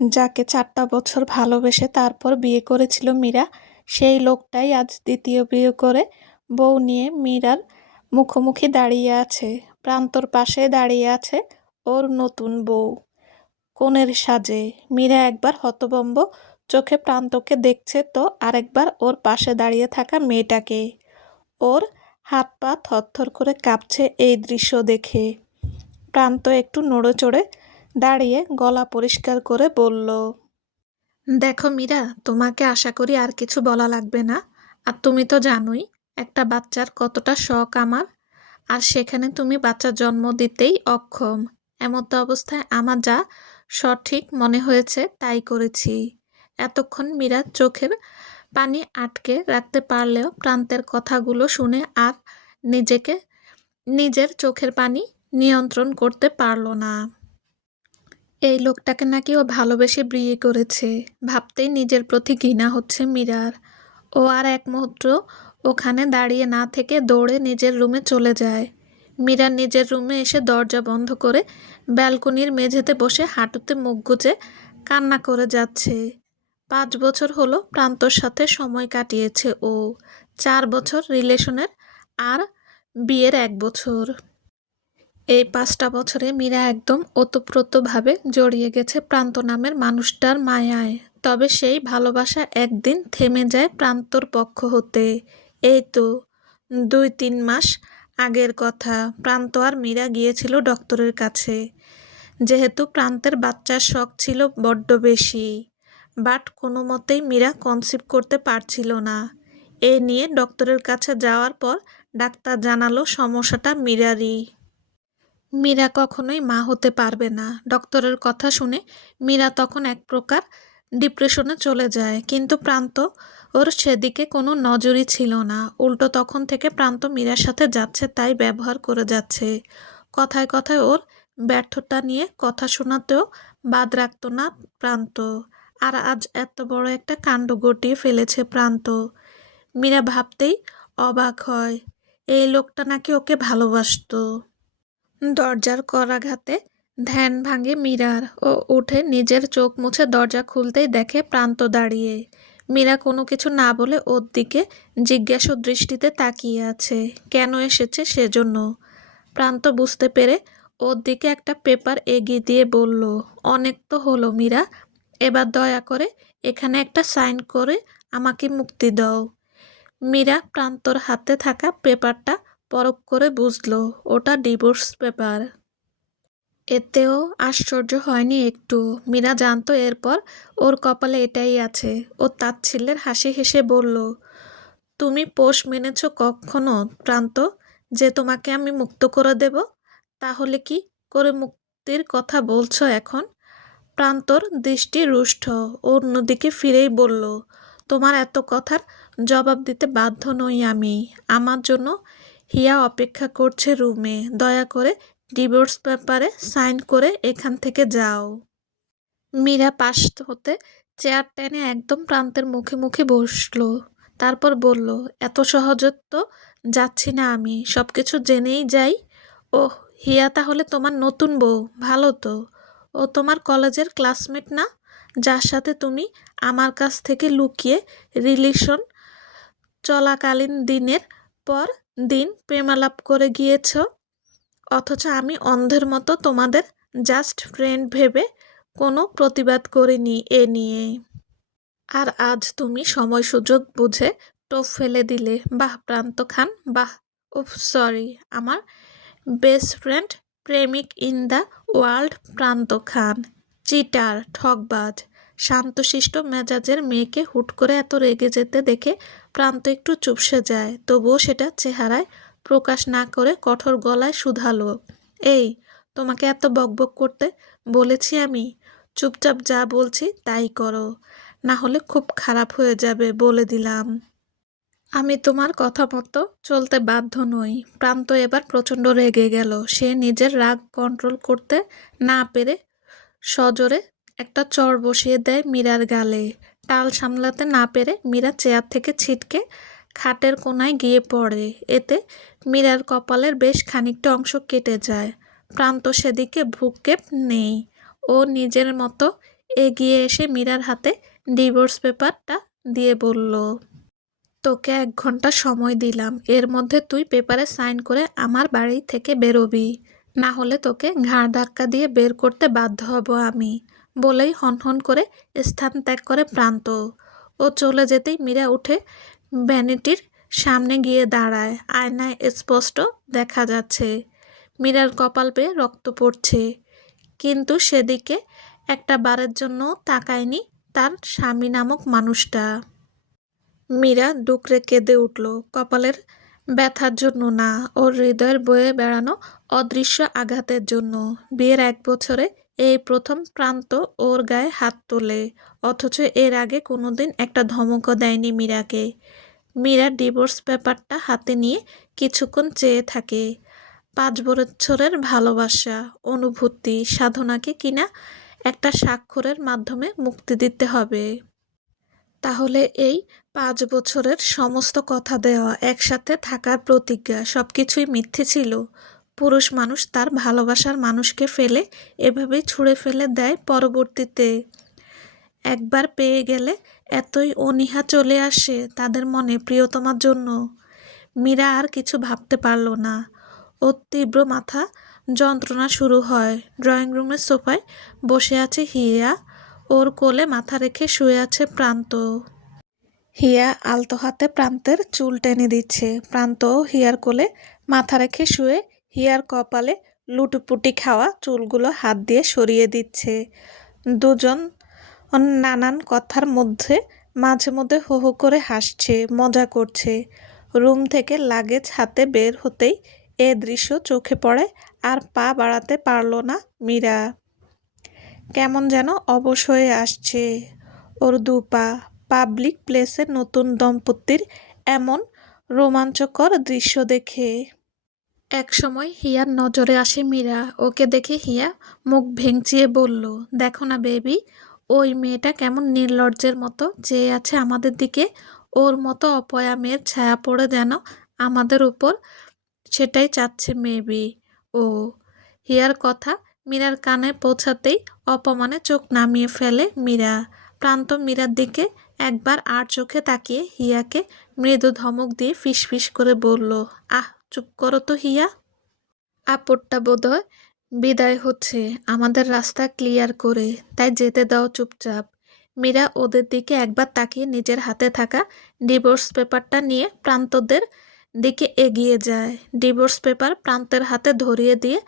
যাকে 4টা বছর ভালোবেসে তারপর বিয়ে করেছিল মীরা, সেই লোকটাই আজ দ্বিতীয় বিয়ে করে বউ নিয়ে মীরার মুখোমুখি দাঁড়িয়ে আছে। প্রান্তর পাশে দাঁড়িয়ে আছে ওর নতুন বউ, কনের সাজে। মীরা একবার হতভম্ব চোখে প্রান্তকে দেখছে তো আরেকবার ওর পাশে দাঁড়িয়ে থাকা মেয়েটাকে। ওর হাত পা থরথর করে কাঁপছে এই দৃশ্য দেখে। প্রান্ত একটু নড়েচড়ে দাঁড়িয়ে গলা পরিষ্কার করে বলল, দেখো মীরা, তোমাকে আশা করি আর কিছু বলা লাগবে না। আর তুমি তো জানোই একটা বাচ্চার কতটা শখ আমার। আর সেখানে তুমি বাচ্চা জন্ম দিতেই অক্ষম। এমতো অবস্থায় আমার যা সঠিক মনে হয়েছে তাই করেছি। এতক্ষণ মীরা চোখের পানি আটকে রাখতে পারলেও প্রান্তের কথাগুলো শুনে আর নিজেকে নিজের চোখের পানি নিয়ন্ত্রণ করতে পারল না। এই লোকটাকে নাকি ও ভালোবেসে বিয়ে করেছে, ভাবতেই নিজের প্রতি ঘৃণা হচ্ছে মীরার। ও আর এক মুহূর্ত ওখানে দাঁড়িয়ে না থেকে দৌড়ে নিজের রুমে চলে যায়। মীরা নিজের রুমে এসে দরজা বন্ধ করে ব্যালকনির মেঝেতে বসে হাঁটুতে মুখ গুজে কান্না করে যাচ্ছে। 5 বছর হলো প্রান্তর সাথে সময় কাটিয়েছে ও। 4 বছর রিলেশনের আর বিয়ের 1 বছর। এই 5টা বছরে মীরা একদম ওতপ্রোতভাবে জড়িয়ে গেছে প্রান্ত নামের মানুষটার মায়ায়। তবে সেই ভালোবাসা একদিন থেমে যায় প্রান্তর পক্ষ হতে। এই তো 2-3 মাস আগের কথা। প্রান্ত আর মীরা গিয়েছিল ডক্টরের কাছে। যেহেতু প্রান্তের বাচ্চার শখ ছিল বড্ড বেশি, বাট কোনো মতেই মীরা কনসিভ করতে পারছিল না। এ নিয়ে ডক্টরের কাছে যাওয়ার পর ডাক্তার জানালো সমস্যাটা মীরারই। মীরা কখনোই মা হতে পারবে না। ডক্টরের কথা শুনে মীরা তখন এক প্রকার ডিপ্রেশনে চলে যায়। কিন্তু প্রান্ত ওর সেদিকে কোনো নজরই ছিল না। উল্টো তখন থেকে প্রান্ত মীরার সাথে যাচ্ছে তাই ব্যবহার করে যাচ্ছে। কথায় কথায় ওর ব্যর্থতা নিয়ে কথা শোনাতেও বাদ রাখত না প্রান্ত। আর আজ এত বড় একটা কাণ্ড ঘটিয়ে ফেলেছে প্রান্ত। মীরা ভাবতেই অবাক হয়, এই লোকটা নাকি ওকে ভালোবাসতো। দরজার করাঘাতে ধ্যান ভাঙে মীরার। ও উঠে নিজের চোখ মুছে দরজা খুলতেই দেখে প্রান্ত দাঁড়িয়ে। মীরা কোনো কিছু না বলে ওর দিকে জিজ্ঞাসু দৃষ্টিতে তাকিয়ে আছে, কেন এসেছে সেজন্য। প্রান্ত বুঝতে পেরে ওর দিকে একটা পেপার এগিয়ে দিয়ে বলল, অনেক তো হলো মীরা, এবার দয়া করে এখানে একটা সাইন করে আমাকে মুক্তি দাও। মীরা প্রান্তর হাতে থাকা পেপারটা পরখ করে বুঝল ওটা ডিভোর্স পেপার। এতেও আশ্চর্য হয়নি একটু। মীরা জানতো এরপর ওর কপালে এটাই আছে। ও তাচ্ছিল্যের হাসি হেসে বলল, তুমি পোষ মেনেছ কখনো প্রান্ত যে তোমাকে আমি মুক্ত করে দেব? তাহলে কি করে মুক্তির কথা বলছো এখন? প্রান্তর দৃষ্টি রুষ্ট অন্যদিকে ফিরেই বলল, তোমার এত কথার জবাব দিতে বাধ্য নই আমি। আমার জন্য হিয়া অপেক্ষা করছে রুমে। দয়া করে ডিভোর্স পেপারে সাইন করে এখান থেকে যাও। মীরা পাশ হতে চেয়ার টেনে একদম প্রান্তের মুখে মুখে বসলো। তারপর বলল, এত সহজে তো যাচ্ছি না আমি, সবকিছু জেনেই যাই। ওহ, হিয়া তাহলে তোমার নতুন বউ? ভালো তো। ও তোমার কলেজের ক্লাসমেট না, যার সাথে তুমি আমার কাছ থেকে লুকিয়ে রিলেশন চলাকালীন দিনের পর দিন প্রেমালাপ করে গিয়েছ? অথচ আমি অন্ধের মতো তোমাদের জাস্ট ফ্রেন্ড ভেবে কোনো প্রতিবাদ করিনি এ নিয়ে। আর আজ তুমি সময় সুযোগ বুঝে টোপ ফেলে দিলে। বাহ প্রান্ত খান, বাহ। উফ সরি, আমার বেস্ট ফ্রেন্ড প্রেমিক ইন দ্য ওয়ার্ল্ড প্রান্ত খান। চিটার, ঠকবাজ। শান্তশিষ্ট মেজাজের মেয়েকে হুট করে এত রেগে যেতে দেখে প্রান্ত একটু চুপসে যায়। তবুও সেটা চেহারায় প্রকাশ না করে কঠোর গলায় শুধালো, এই, তোমাকে এত বকবক করতে বলেছি আমি? চুপচাপ যা বলছি তাই করো, না হলে খুব খারাপ হয়ে যাবে বলে দিলাম। আমি তোমার কথা মতো চলতে বাধ্য নই। প্রান্ত এবার প্রচণ্ড রেগে গেল। সে নিজের রাগ কন্ট্রোল করতে না পেরে সজোরে একটা চড় বসিয়ে দেয় মীরার গালে। টাল সামলাতে না পেরে মীরা চেয়ার থেকে ছিটকে খাটের কোনায় গিয়ে পড়ে। এতে মীরার কপালের বেশ খানিকটা অংশ কেটে যায়। প্রান্ত সেদিকে ভ্রুক্ষেপ নেই। ও নিজের মতো এগিয়ে এসে মীরার হাতে ডিভোর্স পেপারটা দিয়ে বলল, তোকে 1 ঘন্টা সময় দিলাম, এর মধ্যে তুই পেপারে সাইন করে আমার বাড়ি থেকে বেরোবি, না হলে তোকে ঘাড় ধাক্কা দিয়ে বের করতে বাধ্য হব আমি। বলেই হনহন করে স্থান ত্যাগ করে প্রান্ত। ও চলে যেতেই মীরা উঠে ভ্যানিটির সামনে গিয়ে দাঁড়ায়। আয়নায় স্পষ্ট দেখা যাচ্ছে মীরার কপাল বেয়ে রক্ত পড়ছে, কিন্তু সেদিকে একটা বারের জন্য তাকায়নি তার স্বামী নামক মানুষটা। মীরা ডুকরে কেঁদে উঠল, কপালের ব্যথার জন্য না, ওর হৃদয়ের বয়ে বেড়ানো অদৃশ্য আঘাতের জন্য। বিয়ের 1 বছরে এই প্রথম প্রান্ত ওর গায়ে হাত তোলে, অথচ এর আগে কোনোদিন একটা ধমকও দেয়নি মীরাকে। মীরা ডিভোর্স পেপারটা হাতে নিয়ে কিছুক্ষণ চেয়ে থাকে। 5 বছরের ভালোবাসা, অনুভূতি, সাধনাকে কিনা একটা স্বাক্ষরের মাধ্যমে মুক্তি দিতে হবে। তাহলে এই 5 বছরের সমস্ত কথা দেওয়া, একসাথে থাকার প্রতিজ্ঞা, সবকিছুই মিথ্যে ছিল। পুরুষ মানুষ তার ভালোবাসার মানুষকে ফেলে এভাবেই ছুঁড়ে ফেলে দেয় পরবর্তীতে। একবার পেয়ে গেলে এতই অনীহা চলে আসে তাদের মনে প্রিয়তমার জন্য। মীরা আর কিছু ভাবতে পারল না। ওর তীব্র মাথা যন্ত্রণা শুরু হয়। ড্রয়িং রুমের সোফায় বসে আছে হিয়া, ওর কোলে মাথা রেখে শুয়ে আছে প্রান্ত। হিয়া আলতো হাতে প্রান্তের চুল টেনে দিচ্ছে। প্রান্তও হিয়ার কোলে মাথা রেখে শুয়ে হিয়ার কপালে লুটোপুটি খাওয়া চুলগুলো হাত দিয়ে সরিয়ে দিচ্ছে। দুজন নানান কথার মধ্যে মাঝে মধ্যে হো হো করে হাসছে, মজা করছে। রুম থেকে লাগেজ হাতে বের হতেই এ দৃশ্য চোখে পড়ে, আর পা বাড়াতে পারল না মীরা। কেমন যেন অবশ হয়ে আসছে ওর দুপা। পাবলিক প্লেসে নতুন দম্পতির এমন রোমাঞ্চকর দৃশ্য দেখে একসময় হিয়ার নজরে আসে মীরা। ওকে দেখে হিয়া মুখ ভেঙচিয়ে বলল, দেখো না বেবি, ওই মেয়েটা কেমন নির্লজ্জের মতো চেয়ে আছে আমাদের দিকে। ওর মতো অপয়া মেয়ের ছায়া পড়ে যেন আমাদের উপর, সেটাই চাচ্ছে মেবি ও। হিয়ার কথা মীরার কানে পৌঁছাতেই অপমানে চোখ নামিয়ে ফেলে মীরা। প্রান্ত মীরার দিকে একবার আর চোখে তাকিয়ে হিয়াকে মৃদু ধমক দিয়ে ফিসফিস করে বলল, আহ চুপ করো তো হিয়া। আপদটা বোধহয় বিদায় হচ্ছে, আমাদের রাস্তা ক্লিয়ার করে, তাই যেতে দাও চুপচাপ। মীরা ওদের দিকে একবার তাকিয়ে নিজের হাতে থাকা ডিভোর্স পেপারটা নিয়ে প্রান্তদের দিকে এগিয়ে যায়। ডিভোর্স পেপার প্রান্তের হাতে ধরিয়ে দিয়ে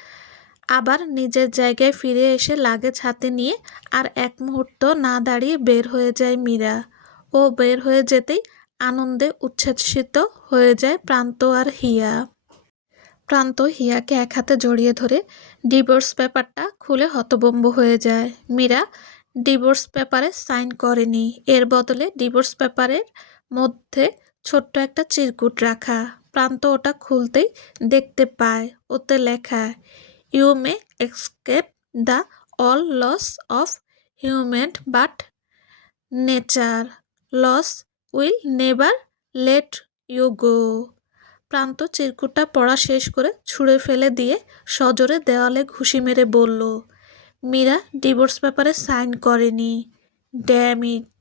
আবার নিজের জায়গায় ফিরে এসে লাগেজ হাতে নিয়ে আর এক মুহূর্ত না দাঁড়িয়ে বের হয়ে যায় মীরা। ও বের হয়ে যেতেই আনন্দে উচ্ছ্বসিত হয়ে যায় প্রান্ত আর হিয়া। প্রান্ত হিয়াকে এক হাতে জড়িয়ে ধরে ডিভোর্স পেপারটা খুলে হতভম্ব হয়ে যায়। মীরা ডিভোর্স পেপারে সাইন করেনি, এর বদলে ডিভোর্স পেপারের মধ্যে ছোট্ট একটা চিরকুট রাখা। প্রান্ত ওটা খুলতেই দেখতে পায় ওতে লেখা, you may escape the all laws of human but nature laws will never let you go. Pranto চিরকুটটা পড়া শেষ করে ছুঁড়ে ফেলে দিয়ে সজোরে দেওয়ালে ঘুষি মেরে বলল, মীরা ডিভোর্স পেপারে সাইন করেনি, ড্যাম ইট।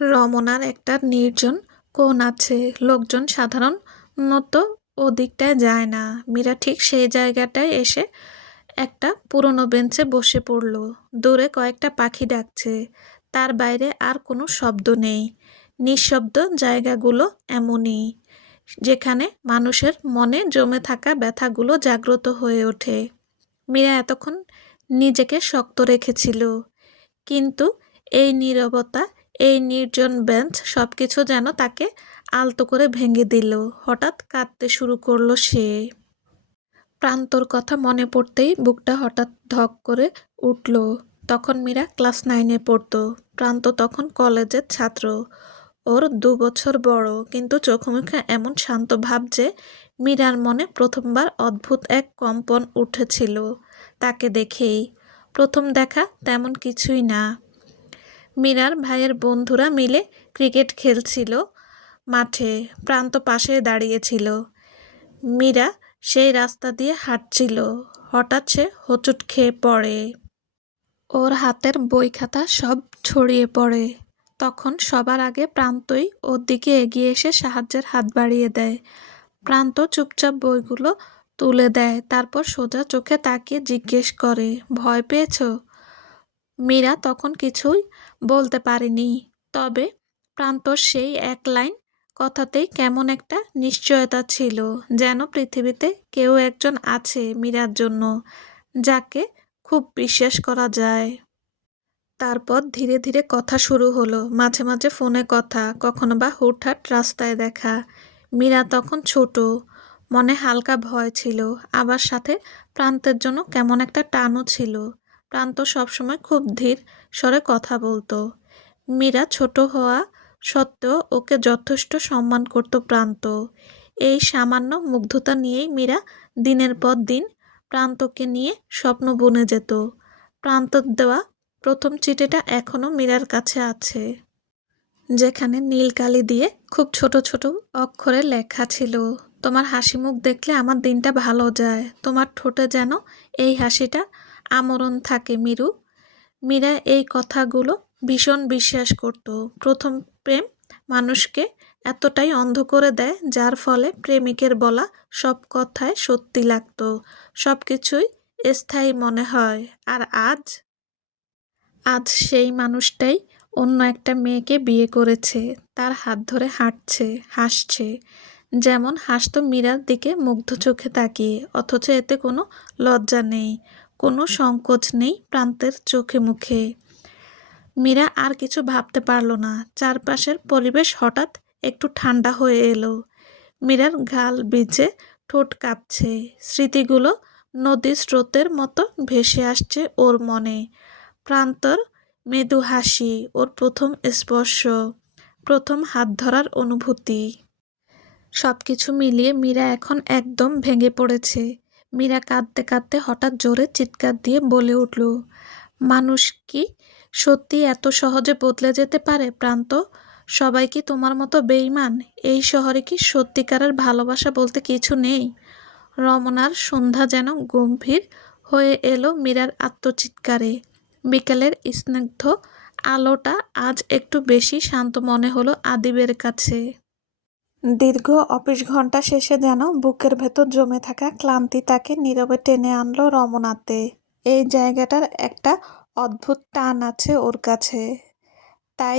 রমনার একটা নির্জন কোণ আছে, লোকজন সাধারণত ওদিকটায় যায় না। মীরা ঠিক সেই জায়গাটায় এসে একটা পুরনো বেঞ্চে বসে পড়ল। দূরে কয়েকটা পাখি ডাকছে, তার বাইরে আর কোনো শব্দ নেই। নিঃশব্দ জায়গাগুলো এমনই, যেখানে মানুষের মনে জমে থাকা ব্যথাগুলো জাগ্রত হয়ে ওঠে। মীরা এতক্ষণ নিজেকে শক্ত রেখেছিল, কিন্তু এই নীরবতা, এই নির্জন বেঞ্চ সবকিছু যেন তাকে আলতো করে ভেঙে দিল। হঠাৎ কাঁদতে শুরু করলো সে। প্রান্তর কথা মনে পড়তেই বুকটা হঠাৎ ধক করে উঠল। তখন মীরা ক্লাস 9-এ পড়তো, প্রান্ত তখন কলেজের ছাত্র। ওর 2 বছর বড়, কিন্তু চোখে মুখে এমন শান্ত ভাব যে মীরার মনে প্রথমবার অদ্ভুত এক কম্পন উঠেছিল তাকে দেখেই। প্রথম দেখা তেমন কিছুই না। মীরার ভাইয়ের বন্ধুরা মিলে ক্রিকেট খেলছিল মাঠে, প্রান্ত পাশে দাঁড়িয়েছিল। মীরা সেই রাস্তা দিয়ে হাঁটছিল, হঠাৎ সে হোঁচট খেয়ে পড়ে। ওর হাতের বই খাতা সব ছড়িয়ে পড়ে। তখন সবার আগে প্রান্তই ওর দিকে এগিয়ে এসে সাহায্যের হাত বাড়িয়ে দেয়। প্রান্ত চুপচাপ বইগুলো তুলে দেয়, তারপর সোজা চোখে তাকিয়ে জিজ্ঞেস করে, ভয় পেয়েছো? মীরা তখন কিছুই বলতে পারেনি, তবে প্রান্তর সেই এক লাইন কথাতেই কেমন একটা নিশ্চয়তা ছিল, যেন পৃথিবীতে কেউ একজন আছে মীরার জন্য, যাকে খুব বিশ্বাস করা যায়। তারপর ধীরে ধীরে কথা শুরু হলো, মাঝে মাঝে ফোনে কথা, কখনো বা হুটহাট রাস্তায় দেখা। মীরা তখন ছোট, মনে হালকা ভয় ছিল, আবার সাথে প্রান্তের জন্য কেমন একটা টানও ছিল। প্রান্ত সবসময় খুব ধীর স্বরে কথা বলতো। মীরা ছোট হওয়া সত্ত্বেও ওকে যথেষ্ট সম্মান করত প্রান্ত। এই সামান্য মুগ্ধতা নিয়েই মীরা দিনের পর দিন প্রান্তকে নিয়ে স্বপ্ন বুনে যেত। প্রান্তর দেওয়া প্রথম চিঠিটা এখনো মীরার কাছে আছে, যেখানে নীল কালি দিয়ে খুব ছোট ছোট অক্ষরে লেখা ছিল, তোমার হাসি মুখ দেখলে আমার দিনটা ভালো যায়, তোমার ঠোঁটে যেন এই হাসিটা আমরণ থাকে মীরু। মীরা এই কথাগুলো ভীষণ বিশ্বাস করত। প্রথম প্রেম মানুষকে এতটাই অন্ধ করে দেয়, যার ফলে প্রেমিকের বলা সব কথায় সত্যি লাগতো, সব কিছুই স্থায়ী মনে হয়। আর আজ আজ সেই মানুষটাই অন্য একটা মেয়েকে বিয়ে করেছে, তার হাত ধরে হাঁটছে, হাসছে, যেমন হাসতো মীরার দিকে মুগ্ধ চোখে তাকিয়ে। অথচ এতে কোনো লজ্জা নেই, কোনো সংকোচ নেই প্রান্তের চোখে মুখে। মীরা আর কিছু ভাবতে পারল না। চারপাশের পরিবেশ হঠাৎ একটু ঠান্ডা হয়ে এলো। মীরার গাল ভিজে, ঠোঁট কাঁপছে। স্মৃতিগুলো নদীর স্রোতের মতো ভেসে আসছে ওর মনে। প্রান্তর মৃদু হাসি, ওর প্রথম স্পর্শ, প্রথম হাত ধরার অনুভূতি, সবকিছু মিলিয়ে মীরা এখন একদম ভেঙে পড়েছে। মীরা কাঁদতে কাঁদতে হঠাৎ জোরে চিৎকার দিয়ে বলে উঠল, মানুষ কি সত্যি এত সহজে বদলে যেতে পারে প্রান্ত? সবাই কি তোমার মতো বেঈমান? এই শহরে কি সত্যিকারের ভালোবাসা বলতে কিছু নেই? রমনার সন্ধ্যা যেন গম্ভীর হয়ে এলো মীরার আত্মচিৎকারে। বিকেলের স্নিগ্ধ আলোটা আজ একটু বেশি শান্ত মনে হলো আদিবের কাছে। দীর্ঘ অফিস ঘন্টা শেষে যেন বুকের ভেতর জমে থাকা ক্লান্তি তাকে নীরবে টেনে আনলো রমনাতে। এই জায়গাটার একটা অদ্ভুত টান আছে ওর কাছে। তাই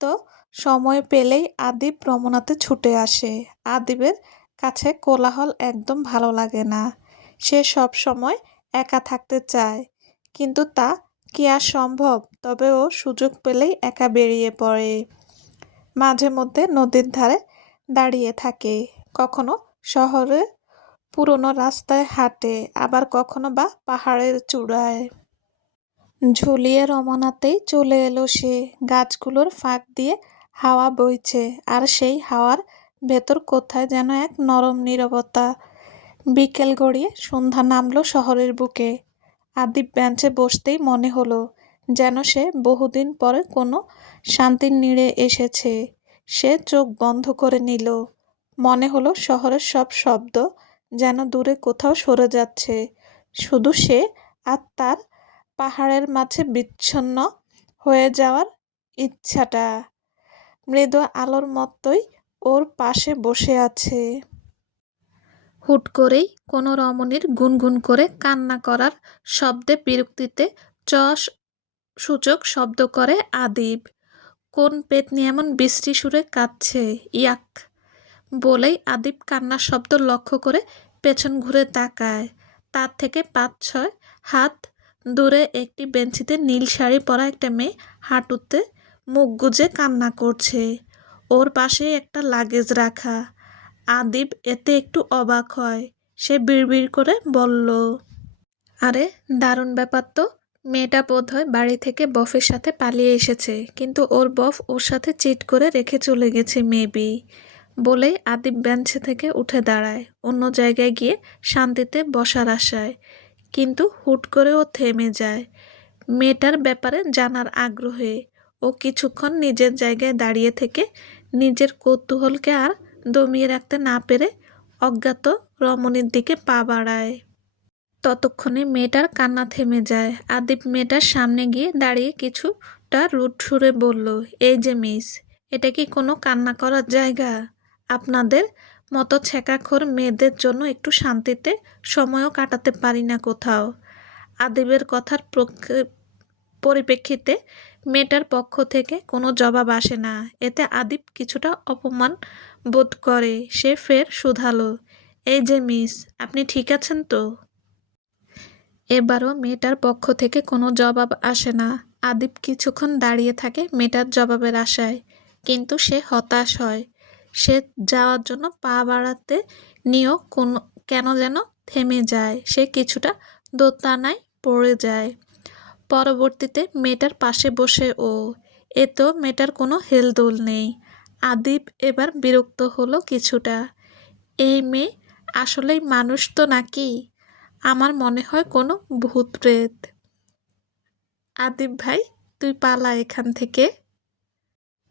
তো সময় পেলেই আদিব রমনাতে ছুটে আসে। আদিবের কাছে কোলাহল একদম ভালো লাগে না। সে সব সময় একা থাকতে চায়, কিন্তু তা কি আর সম্ভব? তবে ও সুযোগ পেলেই একা বেরিয়ে পড়ে। মাঝে মধ্যে নদীর ধারে দাঁড়িয়ে থাকে, কখনো শহরের পুরনো রাস্তায় হাঁটে, আবার কখনো বা পাহাড়ের চূড়ায়। ঝুলিয়ে রমনাতেই চলে এলো সে। গাছগুলোর ফাঁক দিয়ে হাওয়া বইছে, আর সেই হাওয়ার ভেতর কোথায় যেন এক নরম নীরবতা। বিকেল গড়িয়ে সন্ধ্যা নামলো শহরের বুকে। আদিব বেঞ্চে বসতেই মনে হলো যেন সে বহুদিন পরে কোনো শান্তির নীড়ে এসেছে। সে চোখ বন্ধ করে নিল। মনে হলো শহরের সব শব্দ যেন দূরে কোথাও সরে যাচ্ছে, শুধু সে আর তার পাহাড়ের মাঝে বিচ্ছন্ন হয়ে যাওয়ার ইচ্ছাটা। মৃদু আলোর মতোই ওর পাশে বসে আছে। হুট করেই কোনো রমণীর গুনগুন করে কান্না করার শব্দে বিরক্তিতে সূচক শব্দ করে আদিব। কোন পেতনি এমন বিশ্রী সুরে কাঁদছে? ইয়াক! বলেই আদিব কান্নার শব্দ লক্ষ্য করে পেছন ঘুরে তাকায়। তার থেকে ৫-৬ হাত দূরে একটি বেঞ্চিতে নীল শাড়ি পরা একটা মেয়ে হাঁটুতে মুখ গুজে কান্না করছে। ওর পাশেই একটা লাগেজ রাখা। আদিব এতে একটু অবাক হয়। সে বিড়বিড় করে বলল, আরে দারুণ ব্যাপার তো! মেয়েটা বোধহয় বাড়ি থেকে বফের সাথে পালিয়ে এসেছে, কিন্তু ওর বফ ওর সাথে চিট করে রেখে চলে গেছে মেবি। বলেই আদিব বেঞ্চ থেকে উঠে দাঁড়ায়, অন্য জায়গায় গিয়ে শান্তিতে বসার আশায়। কিন্তু হুট করে ও থেমে যায়, মেয়েটার ব্যাপারে জানার আগ্রহে। ও কিছুক্ষণ নিজের জায়গায় দাঁড়িয়ে থেকে নিজের কৌতূহলকে আর দমিয়ে রাখতে না পেরে অজ্ঞাত রমণীর দিকে পা বাড়ায়। ততক্ষণে মেয়েটার কান্না থেমে যায়। আদিব মেয়েটার সামনে গিয়ে দাঁড়িয়ে কিছুটা রুড সুরে বলল, এই যে মিস, এটা কি কোনো কান্না করার জায়গা? আপনাদের মতো ছ্যাঁকাখোর মেয়েদের জন্য একটু শান্তিতে সময়ও কাটাতে পারি না কোথাও। আদিবের কথার পরিপ্রেক্ষিতে মেয়েটার পক্ষ থেকে কোনো জবাব আসে না। এতে আদিব কিছুটা অপমান বোধ করে। সে ফের শুধালো, এই যে মিস, আপনি ঠিক আছেন তো? এবারও মেয়েটার পক্ষ থেকে কোনো জবাব আসে না। আদিব কিছুক্ষণ দাঁড়িয়ে থাকে মেয়েটার জবাবের আশায়, কিন্তু সে হতাশ হয়। সে যাওয়ার জন্য পা বাড়াতে নিয়েও কেন যেন থেমে যায়। সে কিছুটা দোতানায় পড়ে যায়। পরবর্তীতে মেয়েটার পাশে বসে এ তো মেয়েটার কোনো হেলদোল নেই। আদিব এবার বিরক্ত হলো কিছুটা। এই মেয়ে আসলেই মানুষ তো নাকি? আমার মনে হয় কোনো ভূত প্রেত। আদিব ভাই, তুই পালা এখান থেকে।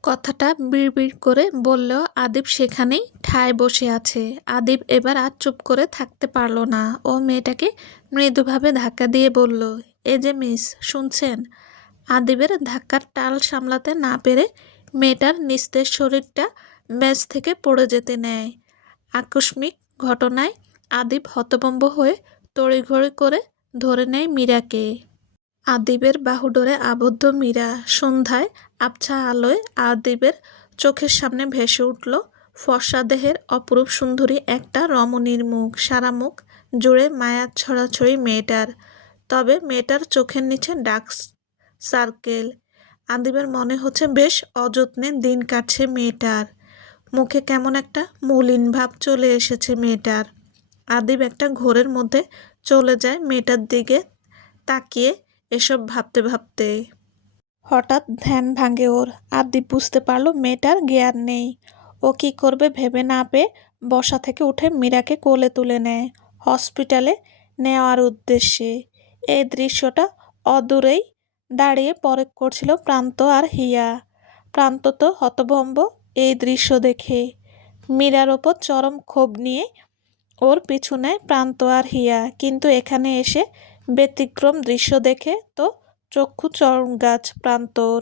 কথাটা বিড়বিড় করে বললেও আদিব সেখানেই ঠায় বসে আছে। আদিব এবার আর চুপ করে থাকতে পারল না। ও মেয়েটাকে মৃদুভাবে ধাক্কা দিয়ে বলল, এই যে মিস, শুনছেন? আদিবের ধাক্কার টাল সামলাতে না পেরে মেয়েটার নিস্তেজ শরীরটা মেঝ থেকে পড়ে যেতে নেয়। আকস্মিক ঘটনায় আদিব হতভম্ব হয়ে তড়িঘড়ি করে ধরে নেয় মীরাকে। আদিবের বাহুডোরে আবদ্ধ মীরা। সন্ধ্যায় আবছা আলোয় আদিবের চোখের সামনে ভেসে উঠল ফর্সা দেহের অপরূপ সুন্দরী একটা রমণীর মুখ। সারা মুখ জুড়ে মায়ার ছড়াছড়ি মেয়েটার। তবে মেয়েটার চোখের নিচে ডার্ক সার্কেল। আদিবের মনে হচ্ছে বেশ অযত্নে দিন কাটছে মেয়েটার। মুখে কেমন একটা মলিন ভাব চলে এসেছে মেয়েটার। আদিব একটা ঘোরের মধ্যে চলে যায় মেয়েটার দিকে তাকিয়ে এসব ভাবতে ভাবতে। হঠাৎ ধ্যান ভাঙে ওর। আদিব বুঝতে পারল মেয়েটার জ্ঞান নেই। ও কি করবে ভেবে না পেয়ে বসা থেকে উঠে মীরাকে কোলে তুলে নেয় হসপিটালে নেওয়ার উদ্দেশ্যে। এই দৃশ্যটা অদূরেই দাঁড়িয়ে পরখ করছিল প্রান্ত আর হিয়া। প্রান্ত তো হতভম্ব এই দৃশ্য দেখে। মীরার ওপর চরম ক্ষোভ নিয়ে ওর পিছু নেয় প্রান্ত আর হিয়া। কিন্তু এখানে এসে ব্যতিক্রম দৃশ্য দেখে তো চক্ষু চরম গাছ প্রান্তর।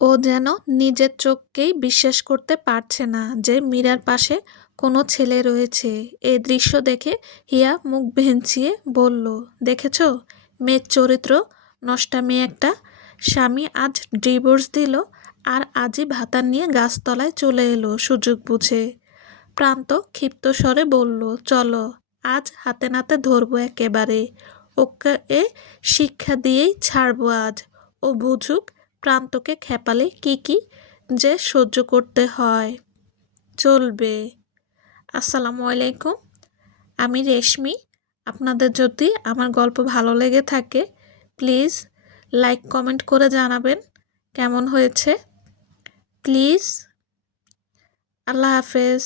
ও যেন নিজের চোখকেই বিশ্বাস করতে পারছে না যে মীরার পাশে কোনো ছেলে রয়েছে। এই দৃশ্য দেখে হিয়া মুখ ভেঙচিয়ে বলল, দেখেছ, মেয়ের চরিত্র নষ্টামি একটা। স্বামী আজ ডিভোর্স দিল আর আজই ভাতা নিয়ে গাছতলায় চলে এলো সুযোগ বুঝে। প্রান্ত ক্ষিপ্ত স্বরে বলল, চলো আজ হাতে নাতে ধরবো একেবারে। ওকে শিক্ষা দিয়েই ছাড়বো আজ। ও বুঝুক প্রান্তকে খেপালে কি যে সহ্য করতে হয়। চলবে। আসসালামু আলাইকুম, আমি রেশমি। আপনাদের যদি আমার গল্প ভালো লেগে থাকে প্লিজ লাইক কমেন্ট করে জানাবেন কেমন হয়েছে। প্লিজ। আল্লাহ হাফেজ।